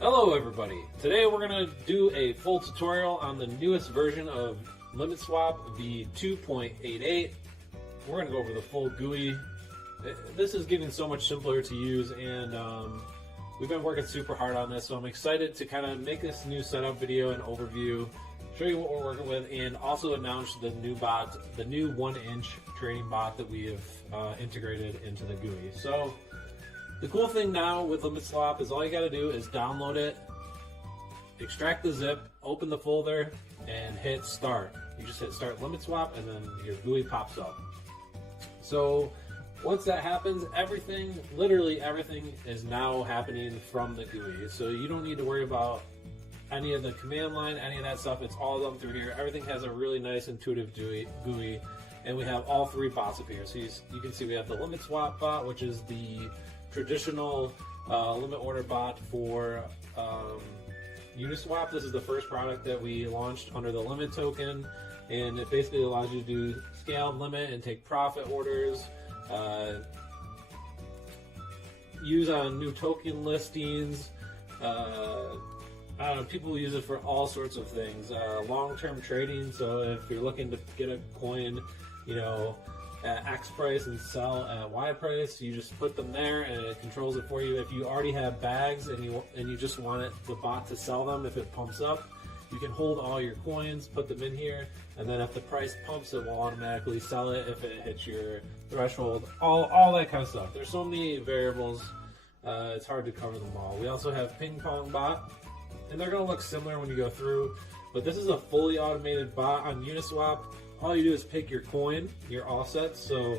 Hello everybody! Today we're going to do a full tutorial on the newest version of LimitSwap, v2.88. We're going to go over the full GUI. This is getting so much simpler to use, and we've been working super hard on this, so I'm excited to kind of make this new setup video and overview, show you what we're working with, and also announce the new bot, the new 1-inch trading bot that we have integrated into the GUI. So the cool thing now with LimitSwap is all you got to do is download it, extract the zip, open the folder, and hit start. You just hit start LimitSwap, and then your GUI pops up. So once that happens, everything, literally everything, is now happening from the GUI. So you don't need to worry about any of the command line, any of that stuff. It's all done through here. Everything has a really nice intuitive GUI, and we have all three bots up here. So you can see we have the LimitSwap bot, which is the traditional limit order bot for Uniswap. This is the first product that we launched under the limit token, and it basically allows you to do scaled limit and take profit orders, use on new token listings. I don't know, people use it for all sorts of things. Long-term trading, so if you're looking to get a coin, you know, at X price and sell at Y price, you just put them there and it controls it for you. If you already have bags and you just want the bot to sell them, if it pumps up, you can hold all your coins, put them in here, and then if the price pumps, it will automatically sell it if it hits your threshold. All that kind of stuff. There's so many variables, it's hard to cover them all. We also have ping pong bot, and they're going to look similar when you go through, but this is a fully automated bot on Uniswap. All you do is pick your coin, your offsets, so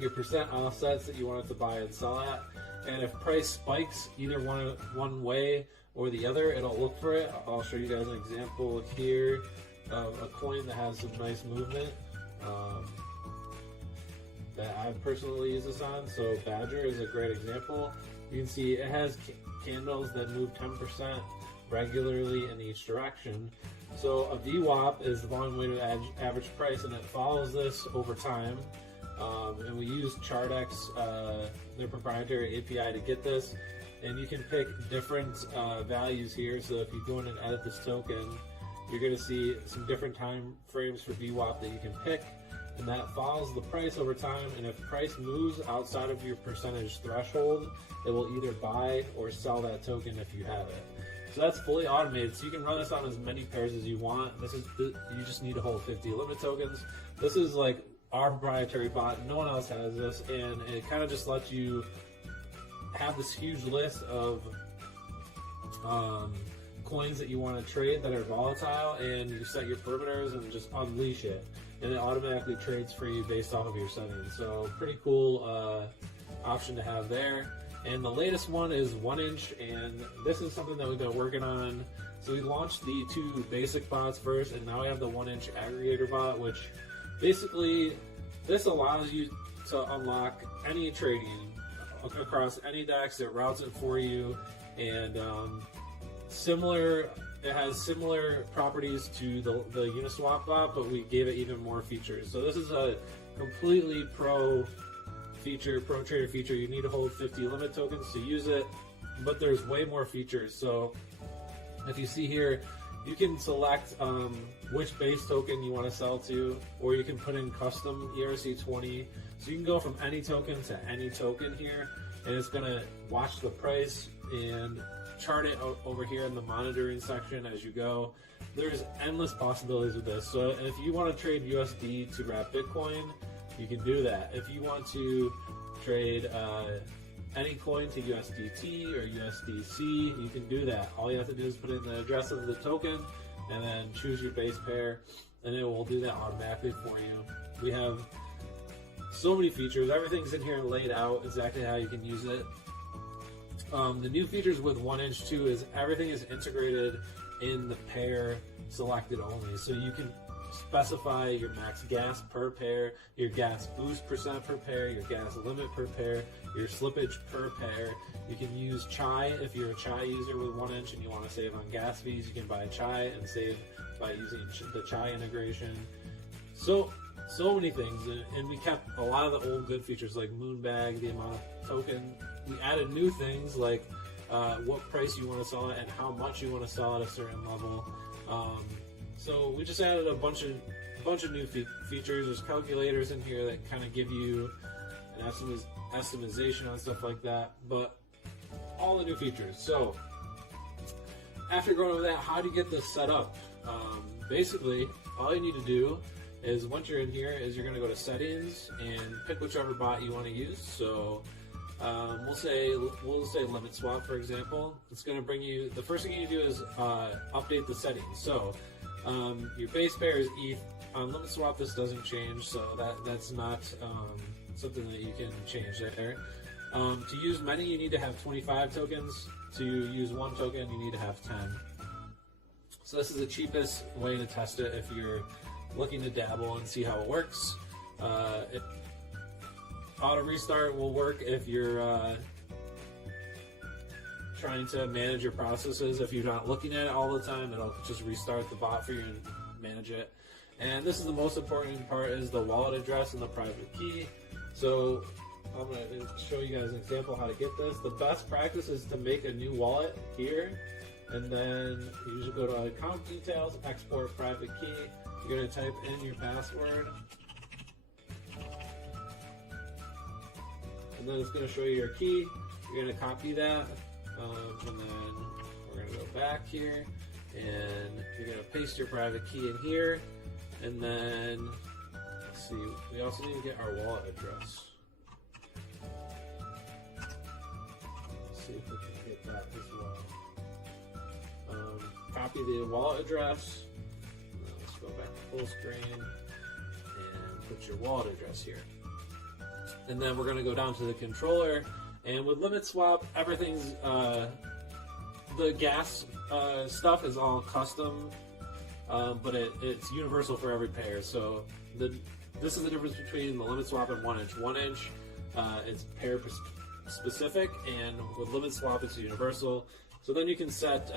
your percent offsets that you want it to buy and sell at, and if price spikes either one way or the other, it'll look for it. I'll show you guys an example here of a coin that has some nice movement that I personally use this on. So Badger is a great example. You can see it has candles that move 10% regularly in each direction. So a VWAP is the long weighted average price, and it follows this over time. And we use ChartX, their proprietary API, to get this. And you can pick different values here. So if you go in and edit this token, you're going to see some different time frames for VWAP that you can pick, and that follows the price over time. And if price moves outside of your percentage threshold, it will either buy or sell that token if you have it. So that's fully automated, so you can run this on as many pairs as you want. You just need to hold 50 limit tokens. This is like our proprietary bot. No one else has this, and it kind of just lets you have this huge list of coins that you want to trade that are volatile, and you set your perimeters and just unleash it, and it automatically trades for you based off of your settings. So pretty cool option to have there. And the latest one is 1-inch, and this is something that we've been working on. So we launched the two basic bots first, and now we have the 1-inch aggregator bot, which basically this allows you to unlock any trading across any DEX. It routes it for you, and it has similar properties to the Uniswap bot, but we gave it even more features. So this is a completely pro trader feature. You need to hold 50 limit tokens to use it, but there's way more features. So if you see here, you can select which base token you want to sell to, or you can put in custom ERC20. So you can go from any token to any token here, and it's going to watch the price and chart it over here in the monitoring section as you go. There's endless possibilities with this. So if you want to trade USD to wrap Bitcoin, you can do that. If you want to trade any coin to USDT or USDC, you can do that. All you have to do is put in the address of the token and then choose your base pair, and it will do that automatically for you. We have so many features. Everything's in here laid out exactly how you can use it. The new features with 1-inch too is everything is integrated in the pair selected only. So you can specify your max gas per pair, your gas boost percent per pair, your gas limit per pair, your slippage per pair. You can use Chai if you're a Chai user with 1-inch and you want to save on gas fees. You can buy Chai and save by using the Chai integration. So many things, and we kept a lot of the old good features like Moonbag, the amount of token. We added new things like what price you want to sell it and how much you want to sell at a certain level. So we just added a bunch of new features. There's calculators in here that kind of give you an estimation on stuff like that, but all the new features. So after going over that, how do you get this set up? Basically, all you need to do is once you're in here is you're going to go to settings and pick whichever bot you want to use. So we'll say limit swap, for example. It's going to bring you, the first thing you do is update the settings. So your base pair is ETH. On limit swap, this doesn't change, so that's not something that you can change there. To use many, you need to have 25 tokens. To use one token, you need to have 10. So this is the cheapest way to test it if you're looking to dabble and see how it works. Auto restart will work if you're trying to manage your processes. If you're not looking at it all the time, it'll just restart the bot for you and manage it. And this is the most important part, is the wallet address and the private key. So I'm going to show you guys an example how to get this. The best practice is to make a new wallet here, and then you usually go to account details, export private key. You're going to type in your password, and then it's going to show you your key. You're going to copy that, and then we're going to go back here, and you're going to paste your private key in here, and then let's see, we also need to get our wallet address. Let's see if we can get that as well. Copy the wallet address. Let's go back to full screen and put your wallet address here. And then we're going to go down to the controller. And with limit swap, everything's the gas stuff is all custom, but it's universal for every pair. So this is the difference between the limit swap and 1inch. 1inch, it's pair specific, and with limit swap, it's universal. So then you can set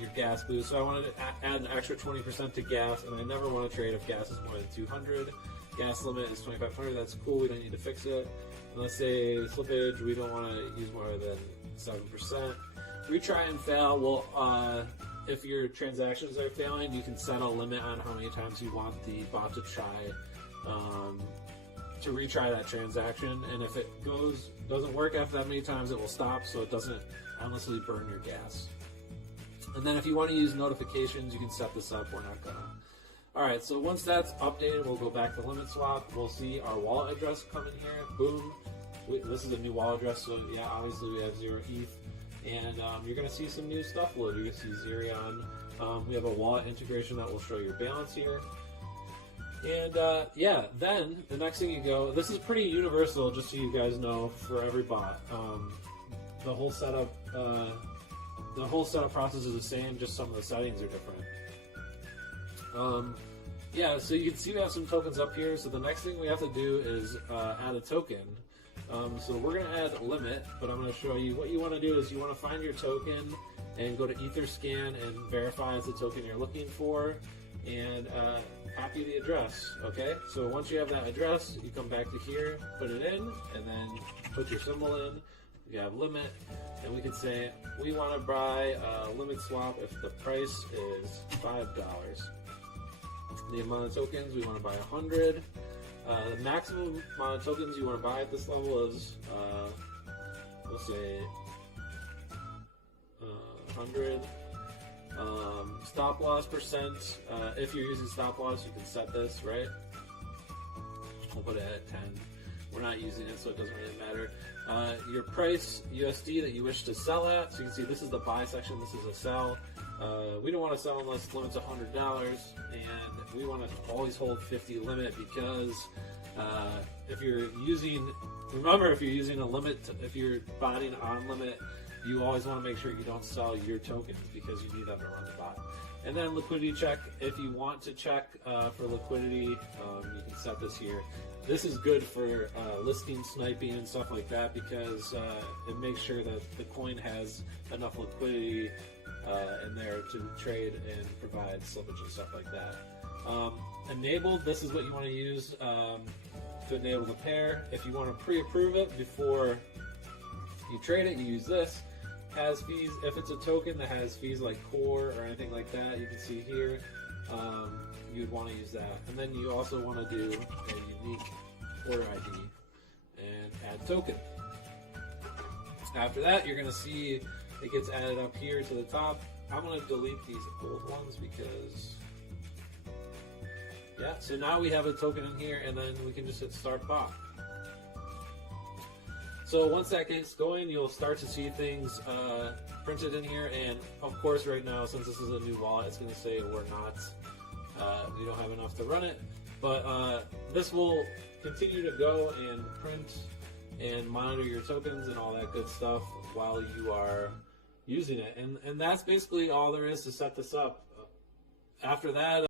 your gas boost. So I wanted to add an extra 20% to gas, and I never want to trade if gas is more than 200. Gas limit is 2,500. That's cool. We don't need to fix it. And let's say slippage, we don't want to use more than 7%. Retry and fail. Well, if your transactions are failing, you can set a limit on how many times you want the bot to try to retry that transaction. And if it doesn't work after that many times, it will stop, so it doesn't endlessly burn your gas. And then if you want to use notifications, you can set this up. We're not gonna. Alright, so once that's updated, we'll go back to limit swap. We'll see our wallet address come in here. Boom. This is a new wallet address, so yeah, obviously we have 0 ETH. And you're going to see some new stuff loaded. You can see Zerion. We have a wallet integration that will show your balance here. And yeah, then the next thing you go, this is pretty universal, just so you guys know, for every bot. The whole setup process is the same, just some of the settings are different. Yeah, so you can see we have some tokens up here. So the next thing we have to do is add a token. So we're going to add a limit, but I'm going to show you what you want to do is you want to find your token and go to Etherscan and verify it's the token you're looking for, and copy the address. Okay, so once you have that address, you come back to here, put it in, and then put your symbol in. You have limit, and we can say we want to buy limit swap if the price is $5. The amount of tokens, we want to buy 100. The maximum amount of tokens you want to buy at this level is, we'll say, 100. Stop loss percent. If you're using stop loss, you can set this, right? We'll put it at 10. We're not using it, so it doesn't really matter. Your price, USD, that you wish to sell at. So you can see this is the buy section, this is a sell. We don't want to sell unless the limit's $100, and we want to always hold 50 limit because if you're using a limit, if you're botting on limit, you always want to make sure you don't sell your tokens because you need them to run the bot. And then liquidity check. If you want to check for liquidity, you can set this here. This is good for listing sniping and stuff like that because it makes sure that the coin has enough liquidity in there to trade and provide slippage and stuff like that. Enabled, this is what you want to use to enable the pair. If you want to pre-approve it before you trade it, you use this. has fees. If it's a token that has fees like core or anything like that, you can see here, you'd want to use that. And then you also want to do a unique order ID and add token. After that, you're going to see it gets added up here to the top. I'm going to delete these old ones because, yeah, so now we have a token in here, and then we can just hit start bot. So once that gets going, you'll start to see things printed in here, and of course right now, since this is a new wallet, it's going to say we don't have enough to run it, but this will continue to go and print and monitor your tokens and all that good stuff while you are using it, and that's basically all there is to set this up. After that,